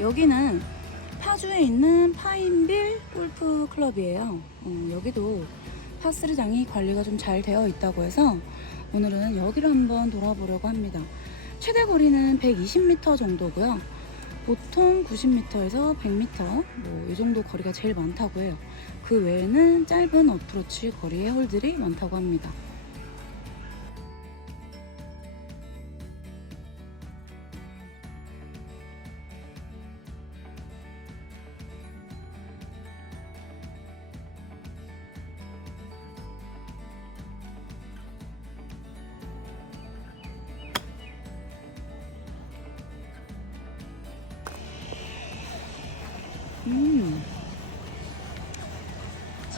여기는 파주에 있는 파인빌 골프 클럽이에요. 어, 여기도 파스리장이 관리가 좀 잘 되어 있다고 해서 오늘은 여기를 한번 돌아보려고 합니다. 최대 거리는 120m 정도고요. 보통 90m에서 100m 뭐 이 정도 거리가 제일 많다고 해요. 그 외에는 짧은 어프로치 거리의 홀들이 많다고 합니다.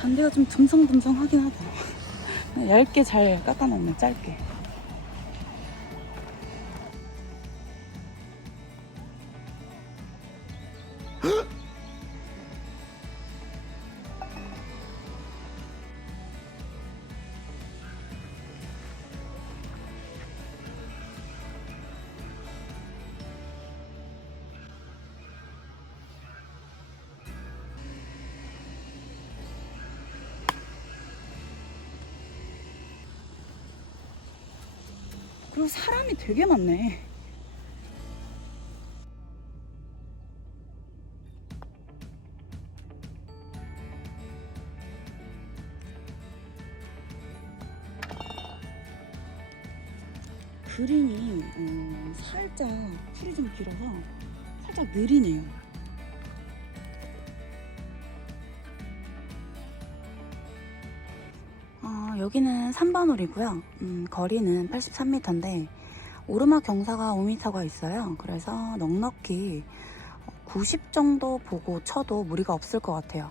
잔디가 좀 듬성듬성하긴 하다. 얇게 잘 깎아놨네, 짧게. 그리고 사람이 되게 많네. 그린이 어, 살짝 풀이 좀 길어서 살짝 느리네요. 여기는 3번 홀이고요. 음, 거리는 83m인데 오르막 경사가 5m가 있어요. 그래서 넉넉히 90 정도 보고 쳐도 무리가 없을 것 같아요.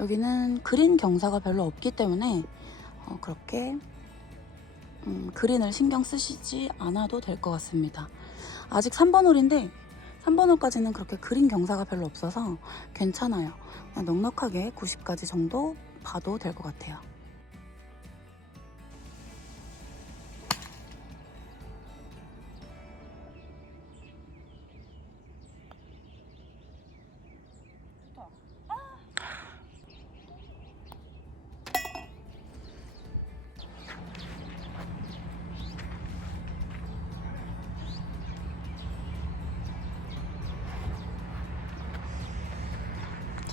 여기는 그린 경사가 별로 없기 때문에 어, 그렇게 음, 그린을 신경 쓰시지 않아도 될 것 같습니다. 아직 3번 홀인데 3번 홀까지는 그렇게 그린 경사가 별로 없어서 괜찮아요. 넉넉하게 90까지 정도 봐도 될 것 같아요.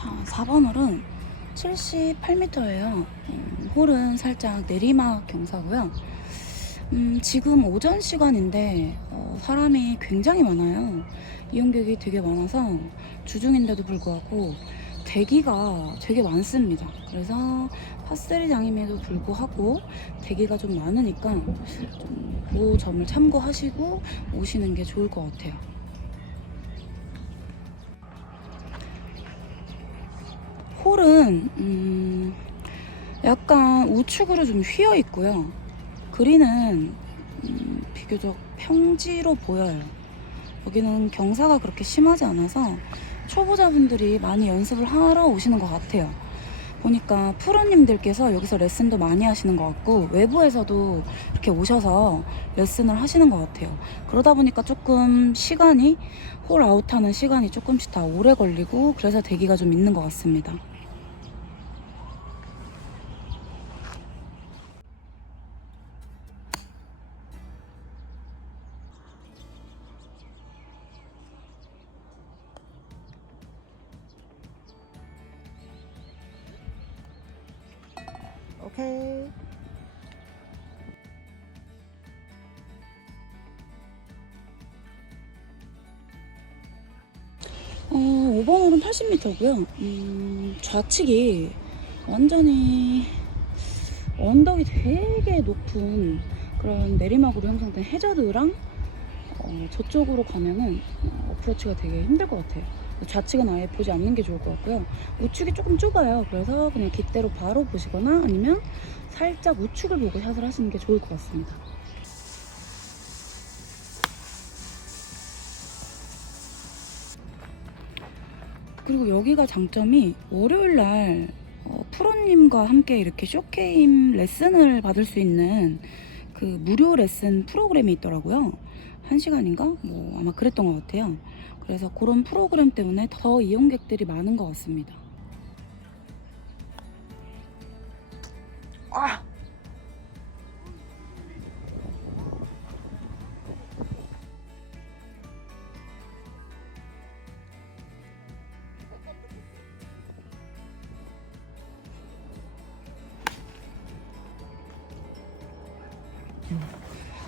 자, 4번 홀은 78m예요. 음, 홀은 살짝 내리막 경사고요. 음, 지금 오전 시간인데 어, 사람이 굉장히 많아요. 이용객이 되게 많아서 주중인데도 불구하고 대기가 되게 많습니다. 그래서 파스리장임에도 불구하고 대기가 좀 많으니까 좀 그 점을 참고하시고 오시는 게 좋을 것 같아요. 홀은 음, 약간 우측으로 좀 휘어 있고요. 그린은 음, 비교적 평지로 보여요. 여기는 경사가 그렇게 심하지 않아서 초보자분들이 많이 연습을 하러 오시는 것 같아요. 보니까 프로님들께서 여기서 레슨도 많이 하시는 것 같고 외부에서도 이렇게 오셔서 레슨을 하시는 것 같아요. 그러다 보니까 조금 시간이 홀 아웃하는 시간이 조금씩 다 오래 걸리고 그래서 대기가 좀 있는 것 같습니다. 오케이. 어, 5번 홀은 80m고요. 음, 좌측이 완전히 언덕이 되게 높은 그런 내리막으로 형성된 해저드랑 어, 저쪽으로 가면은 어, 어프로치가 되게 힘들 것 같아요. 좌측은 아예 보지 않는 게 좋을 것 같고요. 우측이 조금 좁아요. 그래서 그냥 깃대로 바로 보시거나 아니면 살짝 우측을 보고 샷을 하시는 게 좋을 것 같습니다. 그리고 여기가 장점이 월요일 날 어, 프로님과 함께 이렇게 쇼게임 레슨을 받을 수 있는 그 무료 레슨 프로그램이 있더라고요. 한 시간인가? 뭐 아마 그랬던 것 같아요. 그래서 그런 프로그램 때문에 더 이용객들이 많은 것 같습니다. 아!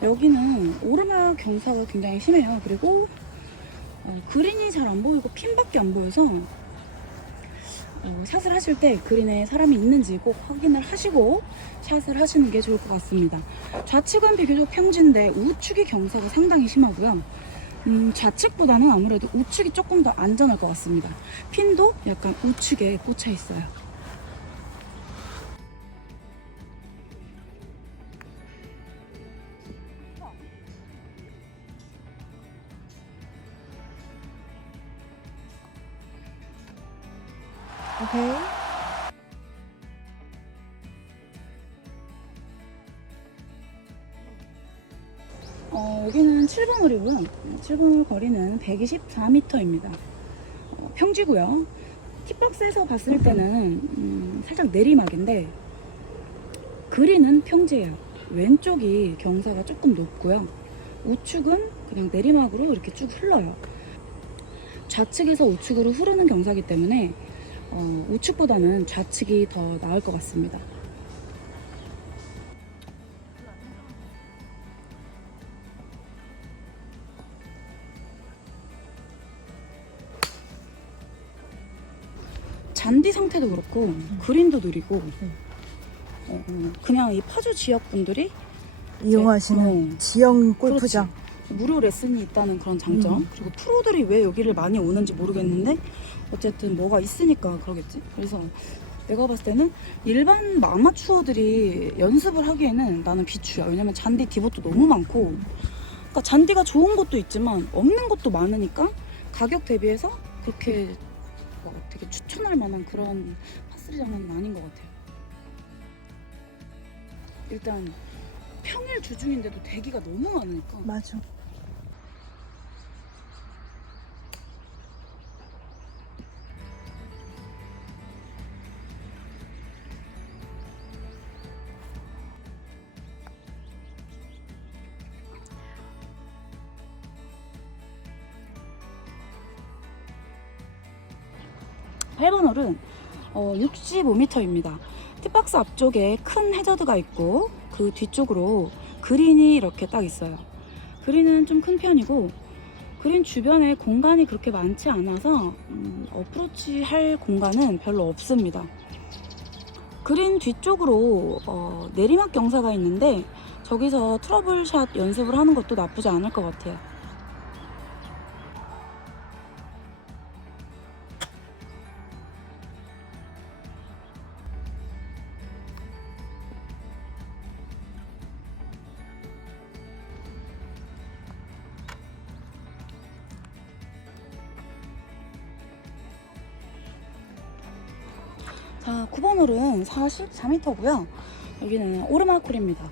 여기는 오르막 경사가 굉장히 심해요. 그리고 어, 그린이 잘 안 보이고 핀밖에 안 보여서 어, 샷을 하실 때 그린에 사람이 있는지 꼭 확인을 하시고 샷을 하시는 게 좋을 것 같습니다. 좌측은 비교적 평지인데 우측이 경사가 상당히 심하고요. 음, 좌측보다는 아무래도 우측이 조금 더 안전할 것 같습니다. 핀도 약간 우측에 꽂혀 있어요. 어, 여기는 7번 홀이고요. 7번 홀 거리는 124m입니다. 어, 평지고요. 팁박스에서 봤을 때는 음, 살짝 내리막인데 그린은 평지예요. 왼쪽이 경사가 조금 높고요. 우측은 그냥 내리막으로 이렇게 쭉 흘러요. 좌측에서 우측으로 흐르는 경사기 때문에 어, 우측보다는 좌측이 더 나을 것 같습니다. 잔디 상태도 그렇고 그린도 느리고 어, 그냥 이 파주 지역 분들이 이용하시는 어. 지형 골프장. 무료 레슨이 있다는 그런 장점. 음. 그리고 프로들이 왜 여기를 많이 오는지 모르겠는데 어쨌든 뭐가 있으니까 그러겠지. 그래서 내가 봤을 때는 일반 아마추어들이 연습을 하기에는 나는 비추야. 왜냐면 잔디 디봇도 너무 많고. 그러니까 잔디가 좋은 것도 있지만 없는 것도 많으니까 가격 대비해서 그렇게 뭐 되게 추천할 만한 그런 파스리장은 아닌 것 같아요. 일단 평일 주중인데도 대기가 너무 많으니까. 맞아. 팔번 홀은 어, 65m입니다. 팁박스 앞쪽에 큰 해저드가 있고 그 뒤쪽으로 그린이 이렇게 딱 있어요. 그린은 좀 큰 편이고 그린 주변에 공간이 그렇게 많지 않아서 음, 어프로치 할 공간은 별로 없습니다. 그린 뒤쪽으로 어, 내리막 경사가 있는데 저기서 트러블샷 연습을 하는 것도 나쁘지 않을 것 같아요. 자, 9번 홀은 44m고요. 여기는 오르막 홀입니다.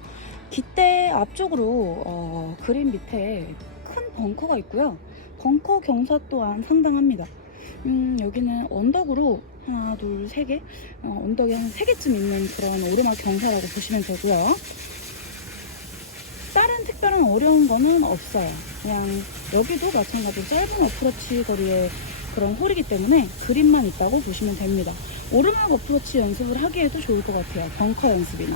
깃대 앞쪽으로 어, 그린 밑에 큰 벙커가 있고요. 벙커 경사 또한 상당합니다. 음, 여기는 언덕으로 하나, 둘, 세 개, 어, 언덕이 한 세 개쯤 있는 그런 오르막 경사라고 보시면 되고요. 다른 특별한 어려운 거는 없어요. 그냥 여기도 마찬가지로 짧은 어프로치 거리의 그런 홀이기 때문에 그림만 있다고 보시면 됩니다. 오르막 어프로치 연습을 하기에도 좋을 것 같아요. 벙커 연습이나.